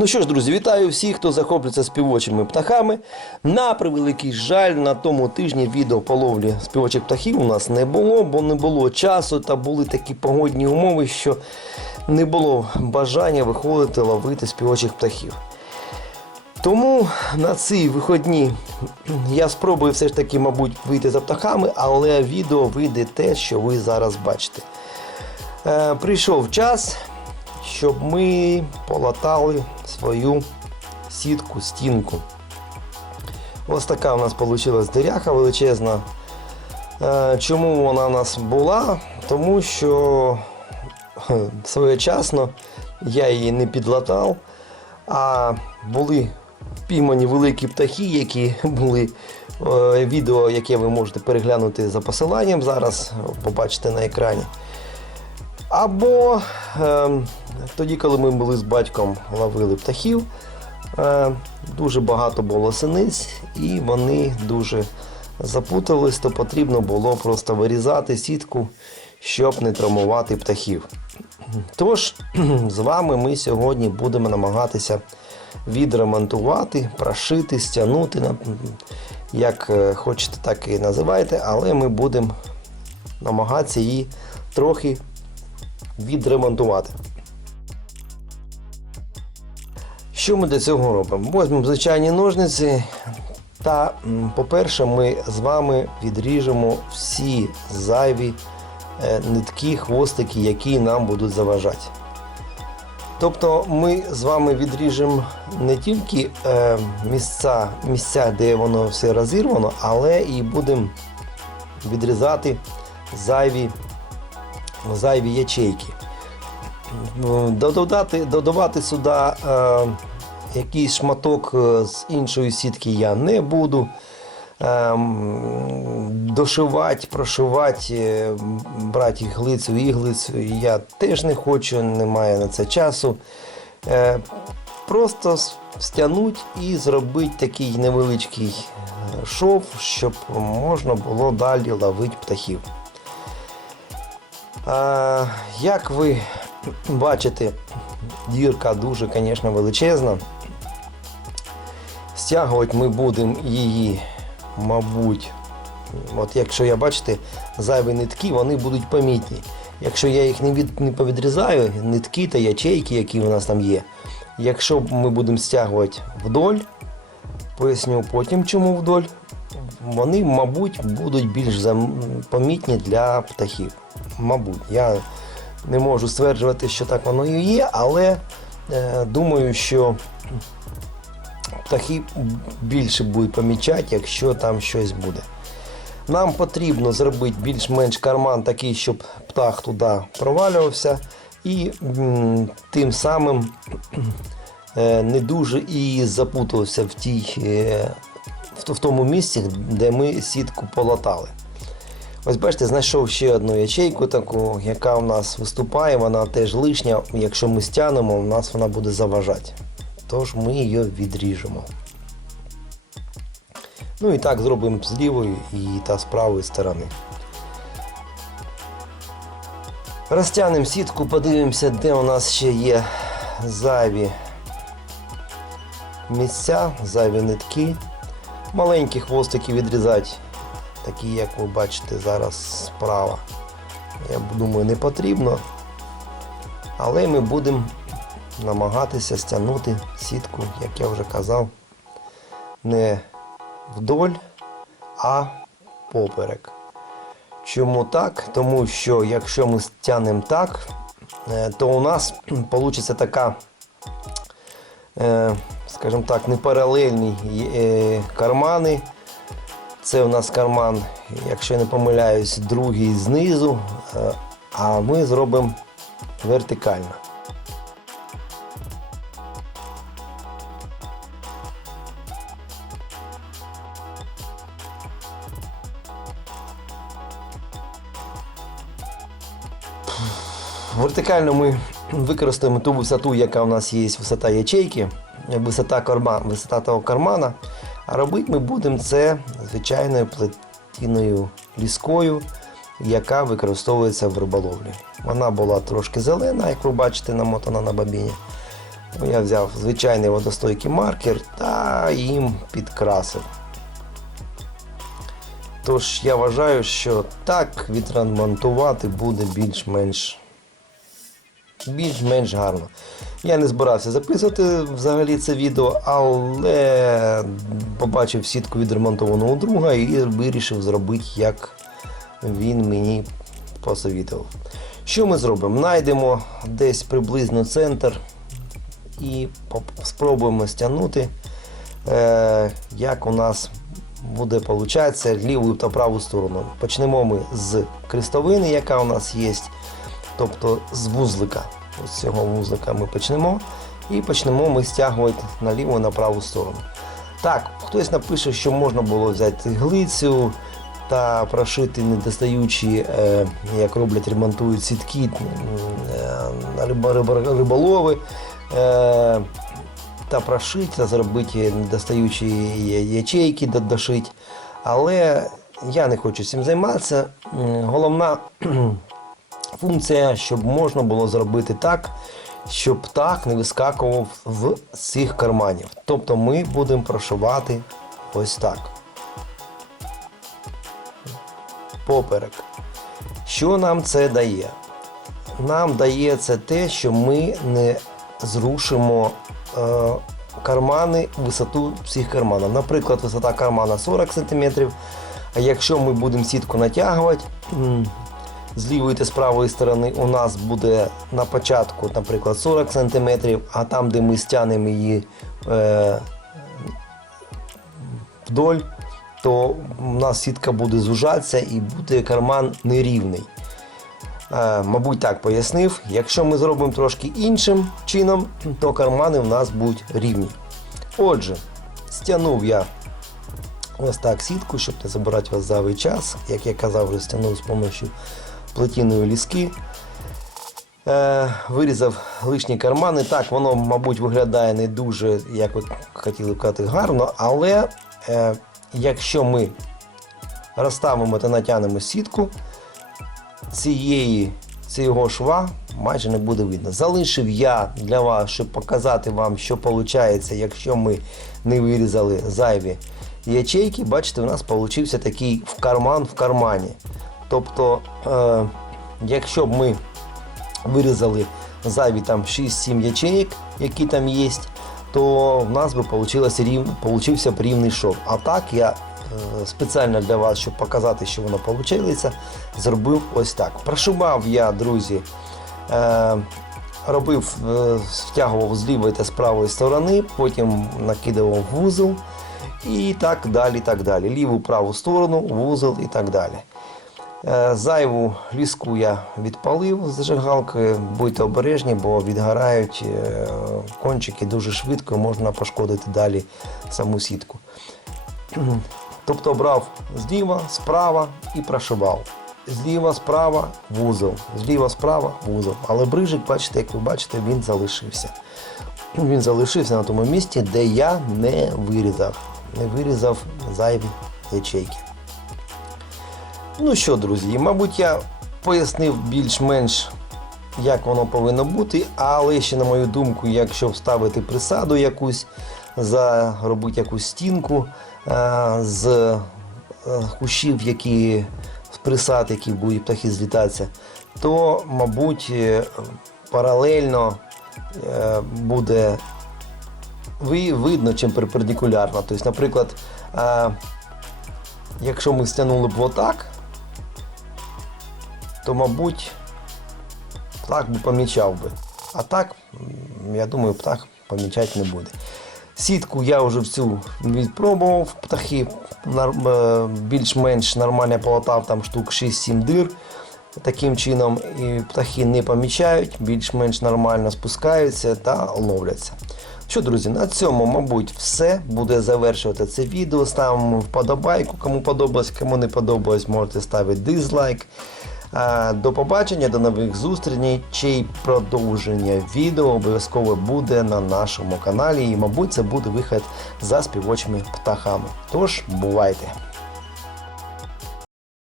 Ну що ж, друзі, вітаю всіх, хто захоплюється співочими птахами. На превеликий жаль, на тому тижні відео по ловлі співочих птахів у нас не було, бо не було часу та були такі погодні умови, що не було бажання виходити ловити співочих птахів. Тому на ці виходні я спробую все ж таки, мабуть, вийти за птахами, але відео вийде те, що ви зараз бачите. Е, прийшов час, щоб ми полатали свою сітку, стінку. Ось така у нас вийшла диряха величезна. Е, чому вона у нас була? Тому що своєчасно я її не підлатав, а були впіймані великі птахи, які були е, відео, яке ви можете переглянути за посиланням зараз, побачите на екрані. Або е, тоді, коли ми були з батьком, ловили птахів, е, дуже багато було синиць, і вони дуже запутались, то потрібно було просто вирізати сітку, щоб не травмувати птахів. Тож, з вами ми сьогодні будемо намагатися відремонтувати, прошити, стягнути, як е, хочете, так і називайте, але ми будемо намагатися її трохи відремонтувати. Що ми для цього робимо? Візьмемо звичайні ножниці. Та, по-перше, ми з вами відріжемо всі зайві е, нитки, хвостики, які нам будуть заважати. Тобто ми з вами відріжемо не тільки е, місця, місця, де воно все розірвано, але і будемо відрізати зайві, зайві ячейки. Ну, Додати, додавати сюди е, якийсь шматок е, з іншої сітки я не буду. Ем, дошивати, прошивати, е, брати іглицю, іглицю я теж не хочу, немає на це часу. Е, Просто с- стягнуть і зробити такий невеличкий е, шов, щоб можна було далі ловити птахів. Як ви бачите, дірка дуже, звісно, величезна. Стягувати ми будемо її, мабуть, от якщо я бачите, зайві нитки, вони будуть помітні. Якщо я їх не, від, не повідрізаю, нитки та ячейки, які у нас там є. Якщо ми будемо стягувати вдоль, поясню потім чому вдоль, вони, мабуть, будуть більш помітні для птахів. Мабуть, я не можу стверджувати, що так воно і є, але е, думаю, що птахи більше будуть помічати, якщо там щось буде. Нам потрібно зробити більш-менш карман такий, щоб птах туди провалювався, і м, тим самим е, не дуже і запутався в, тій, е, в тому місці, де ми сітку полатали. Ось бачите, знайшов ще одну ячейку, таку, яка у нас виступає, вона теж лишня. Якщо ми стягнемо, у нас вона буде заважати. Тож ми її відріжемо. Ну і так зробимо з лівої і та з правої сторони. Розтягнемо сітку, подивимося, де у нас ще є зайві місця, зайві нитки. Маленькі хвостики відрізати, такі, як ви бачите зараз справа. Я думаю, не потрібно. Але ми будемо намагатися стягнути сітку, як я вже казав, не вдоль, а поперек. Чому так? Тому що якщо ми стягнемо так, е, то у нас вийде така, е, скажімо так, непаралельні е, кармани. Це у нас карман, якщо я не помиляюсь, другий знизу, е, а ми зробимо вертикально. Вертикально ми використаємо ту висоту, яка у нас є висота ячейки, висота, карма, висота того кармана. А робити ми будемо це звичайною плетіною ліскою, яка використовується в риболовлі. Вона була трошки зелена, як ви бачите, намотана на бабіні. Я взяв звичайний водостойкий маркер та їм підкрасив. Тож я вважаю, що так відремонтувати буде більш-менш більш-менш гарно. Я не збирався записувати взагалі це відео, але побачив сітку відремонтовану у друга і вирішив зробити, як він мені посовітував. Що ми зробимо? Найдемо десь приблизно центр і спробуємо стягнути, е, як у нас буде получатися ліву та праву сторону. Почнемо ми з крестовини, яка у нас є, тобто з вузлика. Ось цього вузлика ми почнемо і почнемо ми стягувати на ліву на праву сторону. Так, хтось напише, що можна було взяти глицю та прошити недостаючі, е, як роблять, ремонтують сітки е, риба- риба- риболови. Е, та прошити, та зробити недостаючі ячейки до- дошити. Але я не хочу цим займатися. Головна функція, щоб можна було зробити так, щоб птах не вискакував в цих карманів. Тобто ми будемо прошивати ось так. Поперек. Що нам це дає? Нам дає це те, що ми не зрушимо е, кармани, висоту всіх карманів. Наприклад, висота кармана 40 см. А якщо ми будемо сітку натягувати, з лівої та з правої сторони у нас буде на початку, наприклад, 40 см, а там, де ми стягнемо її е, вдоль, то у нас сітка буде зужатися і буде карман нерівний. Е, мабуть, так пояснив. Якщо ми зробимо трошки іншим чином, то кармани в нас будуть рівні. Отже, стягнув я ось так сітку, щоб не забирати вас зайвий час. Як я казав, вже стягнув з допомогою плетіної ліски. Е, вирізав лишні кармани. Так, воно, мабуть, виглядає не дуже, як ви хотіли казати, гарно, але е, якщо ми розставимо та натягнемо сітку, цієї, цього шва майже не буде видно. Залишив я для вас, щоб показати вам, що виходить, якщо ми не вирізали зайві ячейки. Бачите, у нас вийшов такий в карман в кармані. Тобто, е, якщо б ми вирізали зайві там 6-7 ячеїк, які там є, то в нас би получився б рівний шов. А так я е, спеціально для вас, щоб показати, що воно вийшло, зробив ось так. Прошивав я, друзі, е, робив, е, втягував з лівої та з правої сторони, потім накидував вузол і так далі. так далі. Ліву праву сторону, вузол і так далі. Е, Зайву ліску я відпалив з зажигалкою. Будьте обережні, бо відгорають е, кончики дуже швидко, і можна пошкодити далі саму сітку. Тобто брав зліва, справа і прошивав. Зліва, справа, вузол. Зліва, справа, вузол. Але брижик, бачите, як ви бачите, він залишився. Він залишився на тому місці, де я не вирізав. Не вирізав зайві ячейки. Ну що, друзі, мабуть, я пояснив більш-менш, як воно повинно бути, але ще, на мою думку, якщо вставити присаду якусь, заробити якусь стінку е, з е, кущів, які присад, які будуть птахи злітатися, то, мабуть, е, паралельно буде видно, чим перпендикулярно. Тобто, наприклад, якщо ми стягнули б отак, то, мабуть, птах би помічав би. А так, я думаю, птах помічати не буде. Сітку я вже всю відпробував, птахи е, більш-менш нормально полотав, там штук 6-7 дир. Таким чином і птахи не помічають, більш-менш нормально спускаються та ловляться. Що, друзі, на цьому, мабуть, все буде завершувати це відео. Ставимо вподобайку, кому подобалось, кому не подобалось, можете ставити дизлайк. До побачення, до нових зустрічей. Чи продовження відео обов'язково буде на нашому каналі. І, мабуть, це буде вихід за співочими птахами. Тож, бувайте!